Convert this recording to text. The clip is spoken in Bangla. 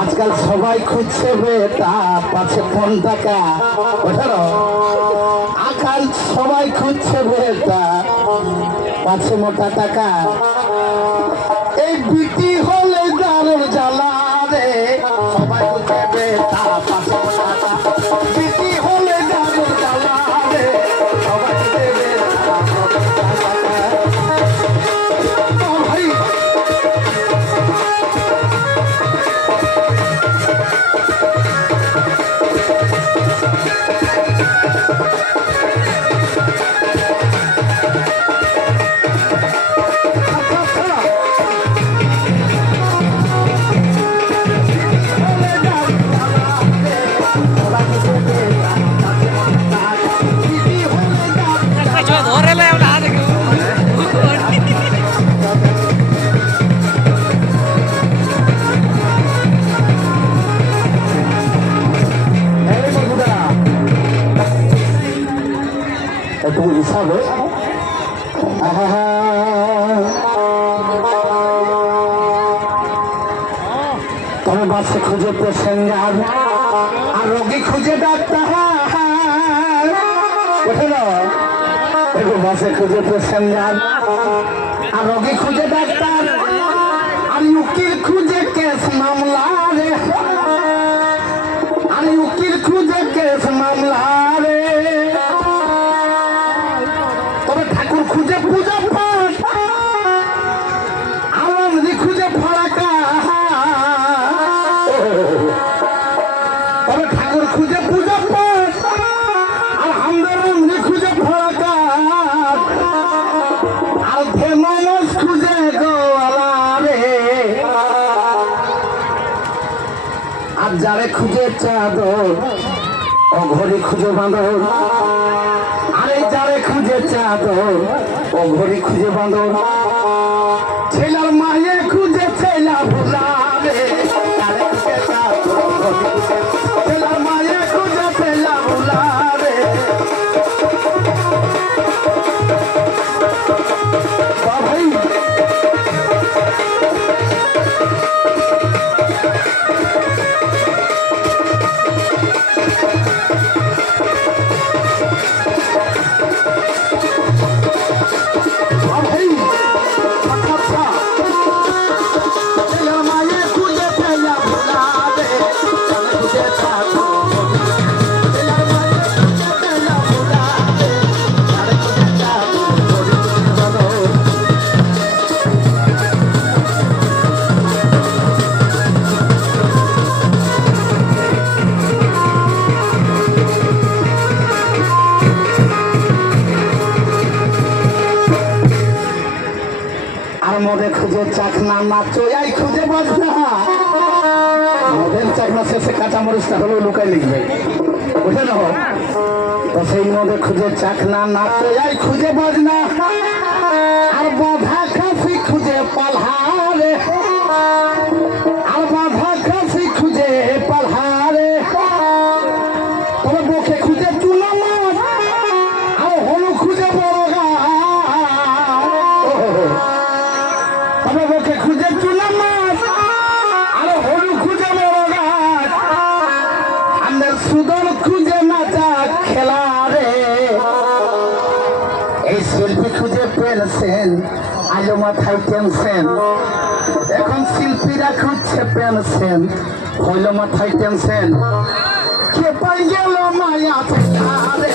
আজকাল সবাই খুঁজছে বেটা পাচ্ছে কোন টাকা ওঠারো আজকাল সবাই খুঁজছে বেটা পাচ্ছে মোটা টাকা এই বিটি হলে দারুর জ্বালা রে সবাই খুঁজছে বেটা পাচ্ছে মোটা টাকা বিটি হলে দারুর জ্বালা রে সবাই খুঁজছে বেটা ভাই একটু হিসাবে তবে বাসে খুঁজে পেশেন্জার আর রোগী খুঁজে ডাক্তার বাসে খুঁজে পেশেন্জার আর রোগী খুঁজে ডাক্তার আর উকিল খুঁজে কেস মামলা রে আর উকিল খুঁজে কেস মামলা রে তবে ঠাকুর খুঁজে পূজা পাঠ আনন্দি খুঁজে ফারাকা তবে ঠাকুর খুঁজে পূজা পাঠ আর হামদারন্দি খুঁজে ফারাকা আর মানুষ খুঁজে গোয়ালা রে আর যারে খুঁজে চাদর ও ঘড়ি খুঁজে বাঁদর আরে যারে খুঁজে চাদর ও ঘড়ি খুঁজে বাঁদর ছেলার মায়ে খুঁজে ছেলা ভুলা রে ছেলার মায়ে খুঁজে ছেলা ভুলা রে ভাই মদে খুঁজে চাকনা নাচোয়াই খুঁজে বাজনা মদের চাকনা শেষে কাঁচামরিচটা হলেও লুকাই লিখবে বুঝে না তো সেই মদে খুঁজে চাকনা নাচোয়াই খুঁজে বাজনা আর বাধা খাসি খুঁজে পালহারে আর বাধা খাসি খুঁজে পালহারে তবে বকে খুঁজে চুনা মাছ আর হলু খুঁজে বড় গা তবে বকে খুঁজে চুনা মাছ আর হলু খুঁজে বড় গাছ আমাদের সুদন খুঁজে নাচা খেলা রে এই শিল্পী খুঁজে পেনছেন আলো মাথায় টেনশন এখন শিল্পীরা খুঁজছে পেনছেন হইল মাথায় টেনশন কে পাই গেল মায়া রে